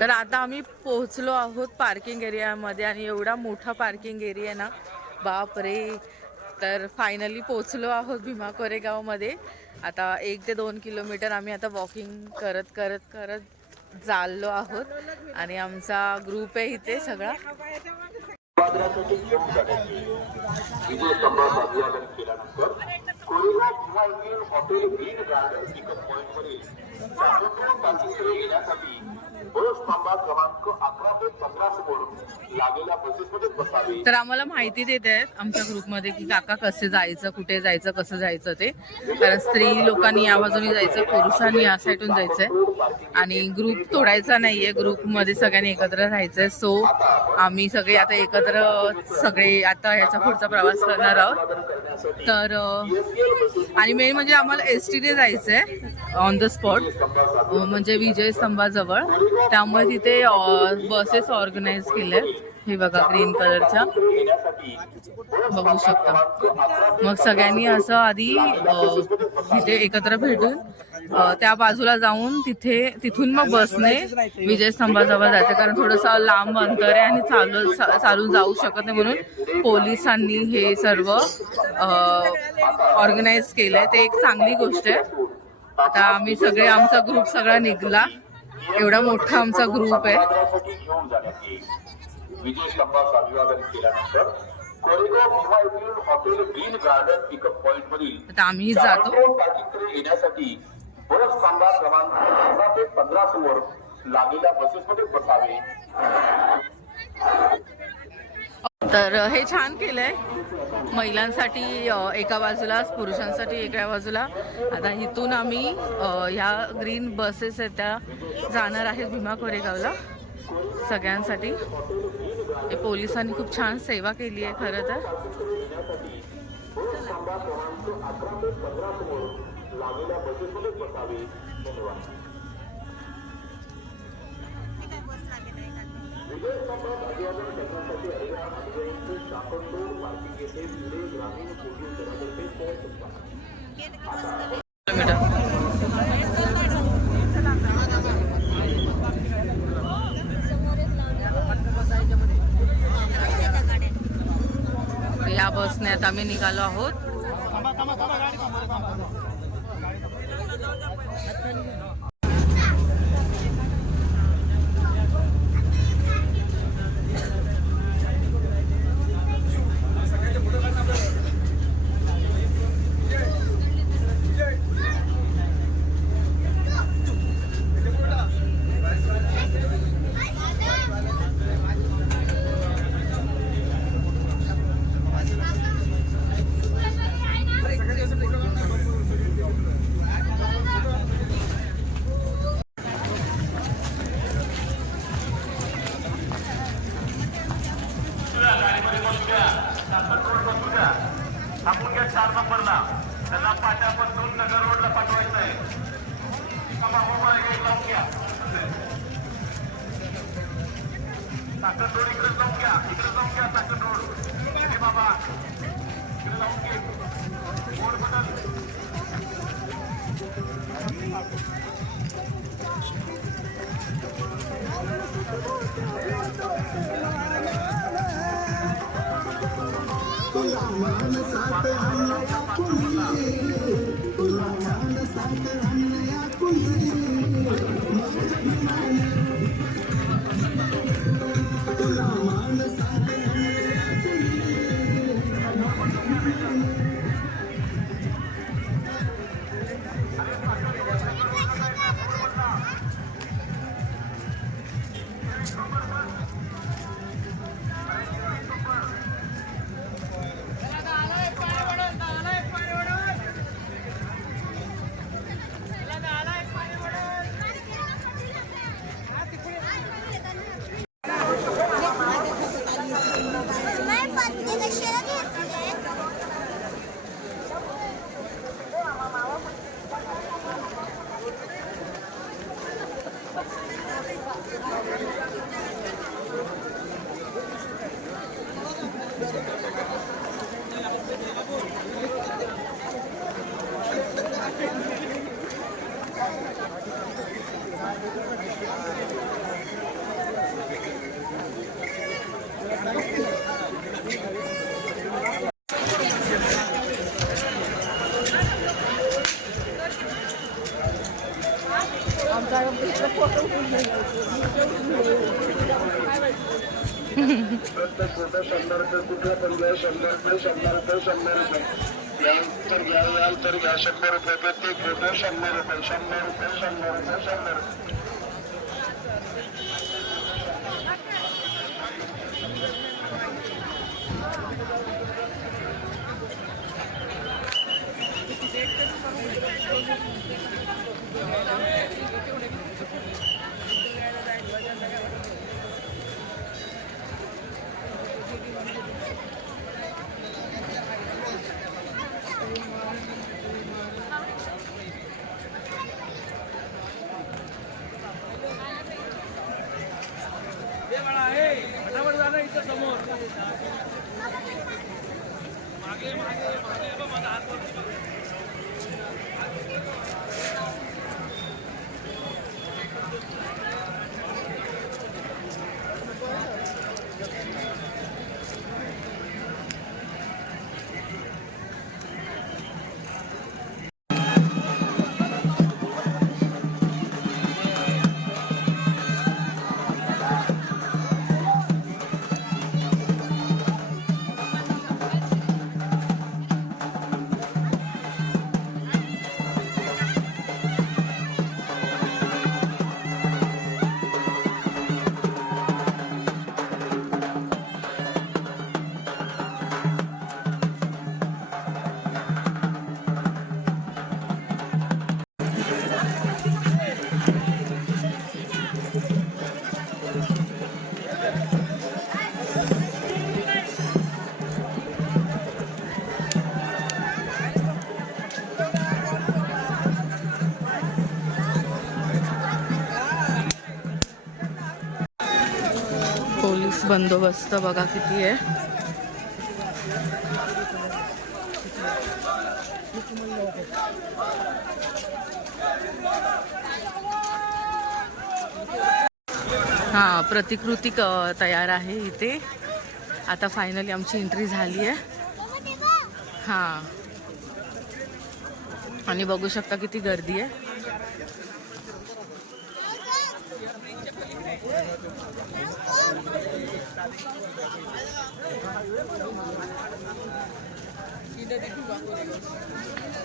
तर आता आम्ही पोहोचलो आहोत पार्किंग एरियामध्ये आणि एवढा मोठा पार्किंग एरिया ना, बाप रे. तर फायनली पोहोचलो आहोत भीमा कोरेगावमध्ये. आता 1 ते 2 किलोमीटर आम्ही आता वॉकिंग करत करत करत चाललो आहोत आणि आमचा ग्रुप आहे इथे सगळा. तर आम्हाला माहिती देत आहेत आमच्या ग्रुपमध्ये की काका कसे जायचं, कुठे जायचं, कसं जायचं ते. कारण स्त्री लोकांनी या बाजूने जायचं, पुरुषांनी या साईडून जायचंय आणि ग्रुप तोडायचा नाहीये, ग्रुपमध्ये सगळ्यांनी एकत्र राहायचंय. सो आम्ही सगळे आता एकत्र सगळे आता ह्याचा पुढचा प्रवास करणार आहोत. तर आणि मेन म्हणजे आम्हाला STने जायचंय ऑन द स्पॉट, म्हणजे विजय स्तंभाजवळ. त्यामुळे तिथे बसेस ऑर्गनाईज केल्या. हे बघा ग्रीन कलरच्या, बघू शकता. मग सगळ्यांनी असं आधी तिथे एकत्र भेटून त्या बाजूला जाऊन तिथून मग बसने विजय स्तंभाजवळ जायचं. कारण थोडंसं लांब अंतर आहे आणि चालून जाऊ शकत नाही, म्हणून पोलिसांनी हे सर्व ऑर्गनाईज केलंय. ते एक चांगली गोष्ट आहे. आता आम्ही सगळे, आमचा ग्रुप सगळा निघाला. एवढा मोठा आमचा ग्रुप आहे. आता आम्ही जातो. तर हे छान केलंय महिलांसाठी एका बाजूला, पुरुषांसाठी एका बाजूला. आता इथून आम्ही ह्या ग्रीन बसेस आहेत त्या जाणार आहेत भीमा कोरेगावला सगळ्यांसाठी. पोलिसांनी खूप छान सेवा केली आहे खरं तर. या बसने आता आम्ही निघालो आहोत. आपण घ्या 4 नंबरला, त्याला पाट्यापासून नगर रोडला पाठवायचं आहे. लावून घ्या, साखर रोड इकडे लावून घ्या, साखर रोड. हे बाबा इकडे लावून घे, रोड बदल. प्रत्येक फोटो 100 रुपये कुठे पण घ्या 100 रुपये 100 रुपये 100 रुपये याल तर घ्या 100 रुपये प्रत्येक फोटो 100 रुपये 100 रुपये 100 रुपये 100 रुपये पोलीस बंदोबस्त बघा किती आहे. हा प्रतिकृती तयार आहे इथे. आता फायनली आमची एंट्री झाली आहे. हा आणि बघू शकता किती गर्दी आहे.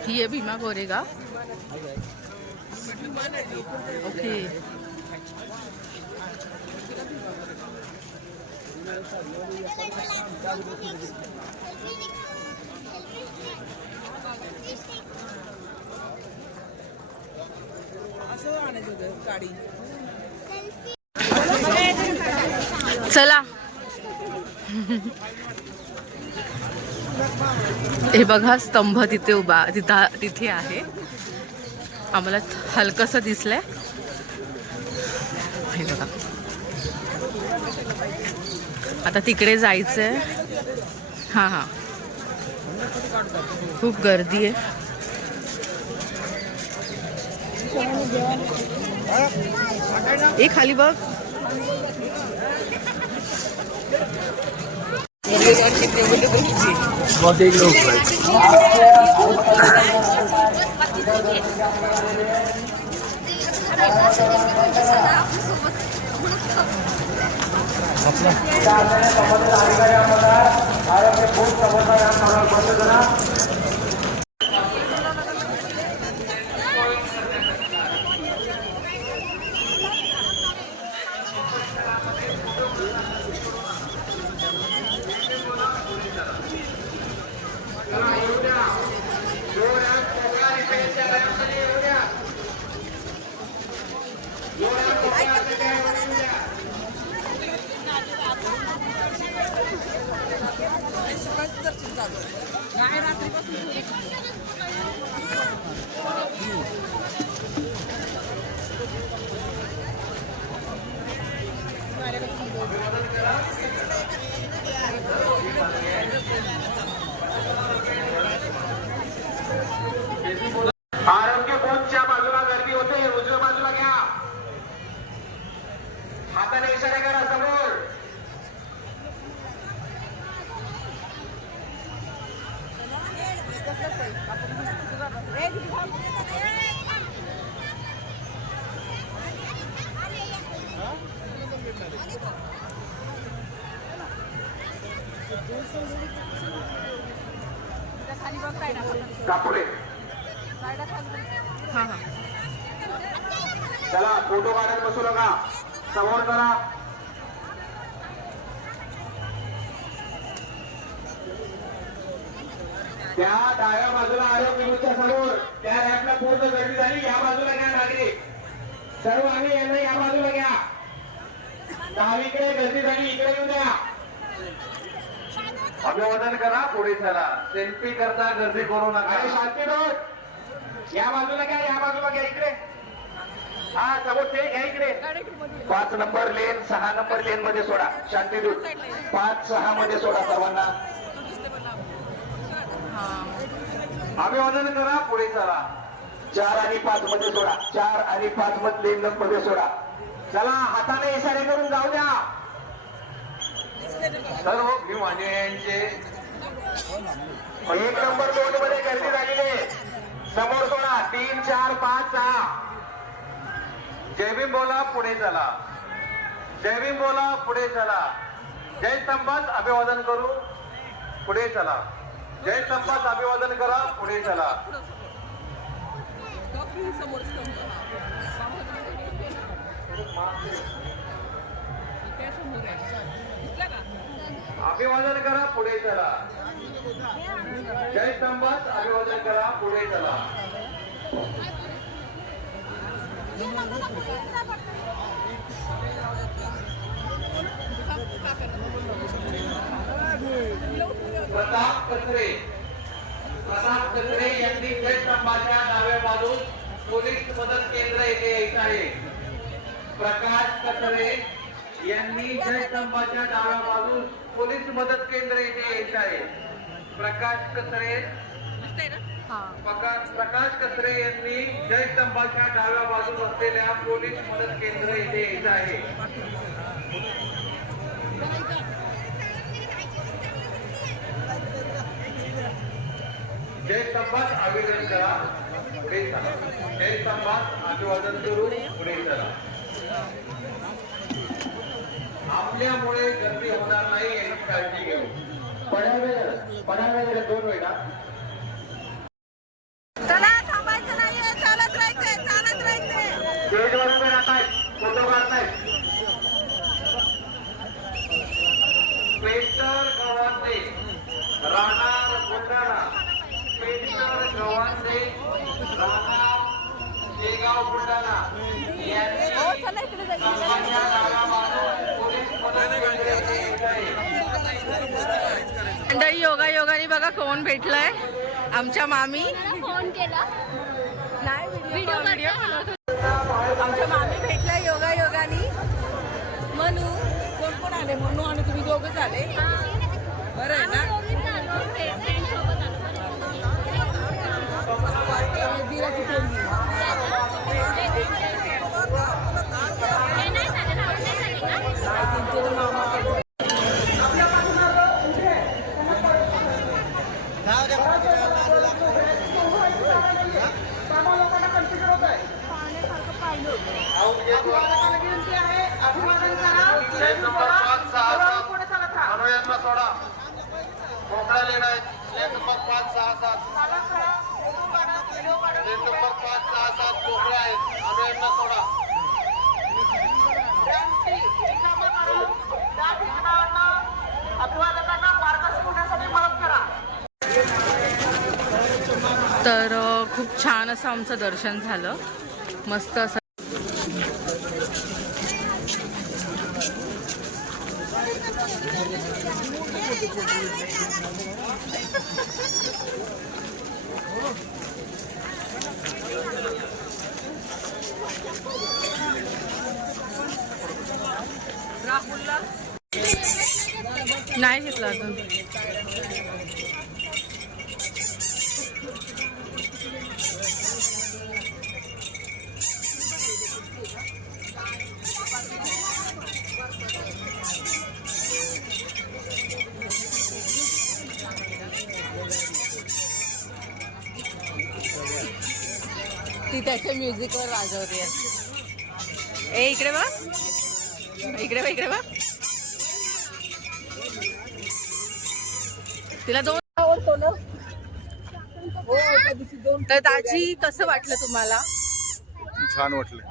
ही आहे भीमा कोरेगाव. ओके चला. हे बघा स्तंभ तिथे उभा तिथे आहे. आम्हाला हलकसं दिसलंय. हे बघा आता तिकडे जायचंय. हा हा खूप गर्दी आहे. ए खाली बघ. आरोग्य कोणच्या बाजूला गर्दी होते उजव्या बाजूला घ्या. हाताने इशारा करा समोर. कापुले हा हा चला फोटो काढत बसू नका समोर करा त्या डाव्या बाजूला आरोग्य समोर त्या रॅपला पूर्ण गर्दी झाली या बाजूला घ्या नागरिक सर्व आम्ही यांना या बाजूला घ्या डावीकडे गर्दी झाली इकडे येऊन द्या अभिवादन करा पुढे चला सेल्फी करता गर्दी करू नका शांती रोड या बाजूला घ्या या बाजूला घ्या इकडे हा समोर ते घ्या इकडे 5 नंबर लेन 6 नंबर लेन मध्ये सोडा शांती दूत 5-6 मध्ये सोडा सर्वांना अभिवादन करा पुढे चला 4 आणि 5 मध्ये सोडा 4 आणि 5 लेन मध्ये सोडा चला हाताने इशारे करून जाऊ द्या सर्व भीमांचे 1 नंबर 2 मध्ये गर्दी झालेली आहे समोर सोडा 3 4 5 6 जय भीम बोला पुढे चला जय भीम बोला पुढे चला जय स्तंभात अभिवादन करू पुढे चला जय स्तंभात अभिवादन करा पुढे चला अभिवादन करा पुढे चला जय स्तंभात अभिवादन करा पुढे चला प्रताप कचरे यांनी जय स्तंभाच्या डाव्या बाजूस पोलीस मदत केंद्र येथे यायचं आहे प्रकाश कचरे यांनी जय स्तंभाच्या डाव्या बाजूस पोलीस मदत केंद्र येथे यायचे आहे प्रकाश कचरे यांनी जय स्तंभाच्या डाव्या बाजूस असलेल्या पोलीस मदत केंद्र येथे यायचे आहे जय स्तंभात अभिवादन करा पुढे चला जय स्तंभात अभिवादन करू पुढे चला आपल्यामुळे गर्दी होणार नाही याची काळजी घेऊ पडावे 2 वेळा चला थांबायचं नाहीये चालत राहायचंय स्टेजवर उभे राहतायत फोटो काढतायत पेंटर गव्हाणे राहणार बुलढाणा पेंटर गव्हाणे राहणार शेगाव बुलढाणा मंडळी योगायोगाने बघा कोण भेटलाय आमच्या मामी फोन केला नाही व्हिडिओ आमच्या मामी भेटल्या योगायोगाने मनू कोण आले मनू आणि तुम्ही दोघंच आले बरं आहे ना दिराची पोरगी. सोडा मोकळा लेन आहे लेन नंबर 567 लेन नंबर 567 मोकळा आहे आम्ही यांना सोडा तर खूप छान असं आमचं दर्शन झालं मस्त असं राहुलला नाही घेतला अजून ती त्याच्या म्युझिकवर वाजवते ए इकडे बघ इकडे बघ इकडे बघ तिला 2 तर दाजी कसं वाटलं तुम्हाला? छान वाटलं.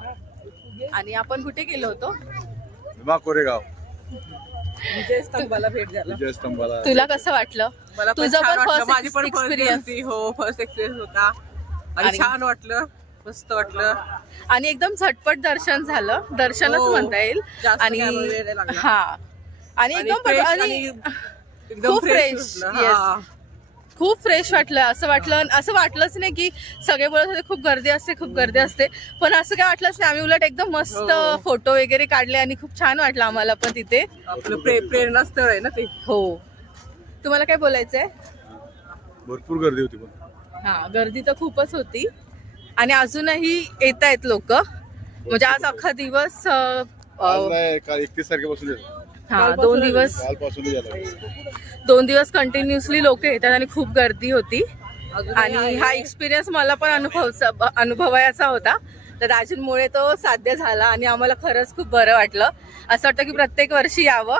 आणि आपण कुठे गेलो होतो? भीमा कोरेगाव विजयस्तंभाला भेट झाला. विजयस्तंभाला. तुला कसं वाटलं? मला तुझं छान पण वाटलं. माझी फर्स्ट पण एक्सपिरियन्स फर्स्ट एक्सपिरियन्स होता आणि आणि- छान वाटलं, मस्त वाटलं. आणि एकदम झटपट दर्शन झालं. दर्शनच हो. म्हणता येईल. जास्त आणि काय वेळ नाही लागला. हा आणि आणि एकदम fresh आणि आणि एकदम खूप fresh फ्रेश. वाटलं. हा. खूप फ्रेश वाटलं. असं वाटलंच नाही की सगळे बोलत होते खूप गर्दी असते, खूप गर्दी असते, पण असं काय वाटलंच नाही. आम्ही उलट एकदम मस्त हो. फोटो वगैरे काढले आणि खूप छान वाटलं आम्हाला पण तिथे. आपलं प्रेरणास्थळ आहे ना ते. हो. तुम्हाला काय बोलायचंय? भरपूर गर्दी होती पण. हा, गर्दी तर खूपच होती आणि अजूनही येत आहेत लोक. म्हणजे आज अख्खा दिवस आज नाही, काल 31 तारखेपासून येतो. हा 2 दिवस कालपासून झालं. 2 दिवस कंटिन्युअसली लोक येतात आणि खूप गर्दी होती. अजूनही आणि आहे. हा एक्सपिरियन्स मला पण अनुभवायचा होता. तर दाजींमुळे तो साध्य झाला आणि आम्हाला खरंच खूप बरं वाटलं. असं वाटतं की प्रत्येक वर्षी यावं.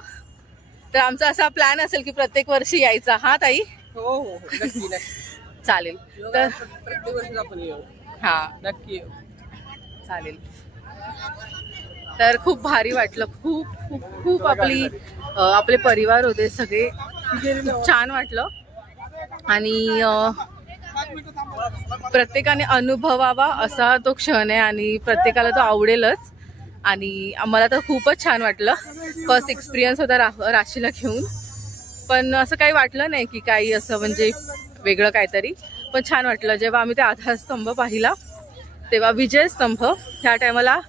तर आमचा असा प्लॅन असेल की प्रत्येक वर्षी यायचा. हा ताई? हो हो हो. नक्की नक्की. चालेल. तर प्रत्येक वर्षी आपण येऊ. हा नक्की येऊ. चालेल. तर खूप भारी वाटलं. खूप खूप खूप आपले परिवार होते सगळे. खूप छान वाटलं आणि प्रत्येकाने अनुभवावा असा तो क्षण आहे आणि प्रत्येकाला तो आवडेलच. आणि आम्हाला तर खूपच छान वाटलं. फर्स्ट एक्सपिरियन्स होता राशीला घेऊन. पण असं काही वाटलं नाही की काही असं म्हणजे वेगळं काहीतरी. पण छान वाटलं जेव्हा आम्ही ते आधारस्तंभ पाहिला तेव्हा. विजयस्तंभ ह्या टायमाला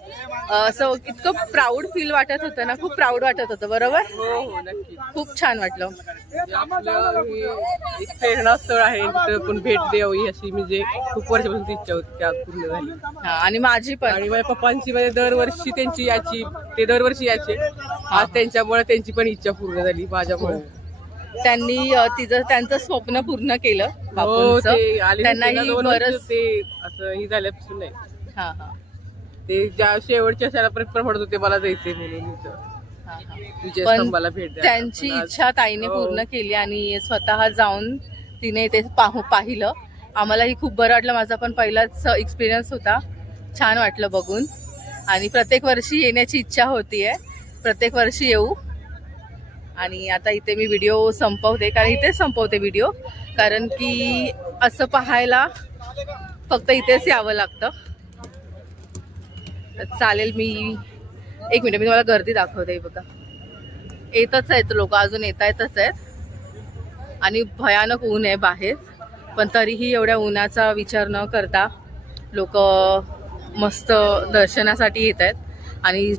असं इतकं प्राऊड फील वाटत होतं ना. खूप प्राऊड वाटत होतं. बरोबर? हो हो नक्की. खूप छान वाटलं. म्हणजे आपलं हे एक प्रेरणास्थळ आहे, तिथं पण भेट द्यावी अशी म्हणजे खूप वर्षापासून इच्छा होती, त्या पूर्ण झाली. हा आणि माझी पण. आणि माझ्या पप्पांची म्हणजे दरवर्षी त्यांची याची, ते दरवर्षी यायचे. आज त्यांच्यामुळे त्यांची पण इच्छा पूर्ण झाली माझ्यामुळे. त्यांनी त्यांचं स्वप्न पूर्ण केलं हो, बापूंचं. ते आले त्यांनाही होते ना, 2 वर्ष बरंच. ते असं ही झाल्यापासून नाही. हा हा ते ज्या शेवटच्या शाळापर्यंत पण म्हणत होते मला जायचंय म्हणून इथं हा, हा. विजयस्तंभाला भेट द्यायला. त्यांची पण आज- इच्छा ताईने हो. पूर्ण केली आणि स्वतः जाऊन तिने ते पाहिलं. आम्हालाही खूप बरं वाटलं. माझा पण पहिलाच एक्सपिरियन्स होता. छान वाटलं बघून आणि प्रत्येक वर्षी येण्याची इच्छा होतीये. प्रत्येक वर्षी येऊ. आणि आता इथे मी व्हिडिओ संपवते, कारण इथेच संपवते व्हिडिओ, कारण की असं पाहायला फक्त इथेच यावं लागतं. तर चालेल. मी 1 मिनिट मी तुम्हाला गर्दी दाखवते. बघा, येतच आहेत लोक, अजून येतच आहेत आणि भयानक ऊन आहे बाहेर. पण तरीही एवढ्या उन्हाचा विचार न करता लोक मस्त दर्शनासाठी येत आहेत. आणि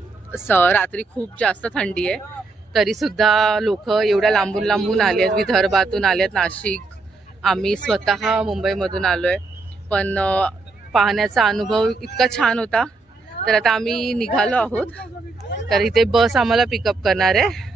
रात्री खूप जास्त थंडी आहे तरी सुद्धा लोक एवढ्या लांबून लांबून आले आहेत. विदर्भातून आले आहेत, नाशिक. आम्ही स्वतः मुंबईमधून आलो आहे. पण पाहण्याचा अनुभव इतका छान होता. तर आता आम्ही निघालो आहोत. तर इथे बस आम्हाला पिकअप करणार आहे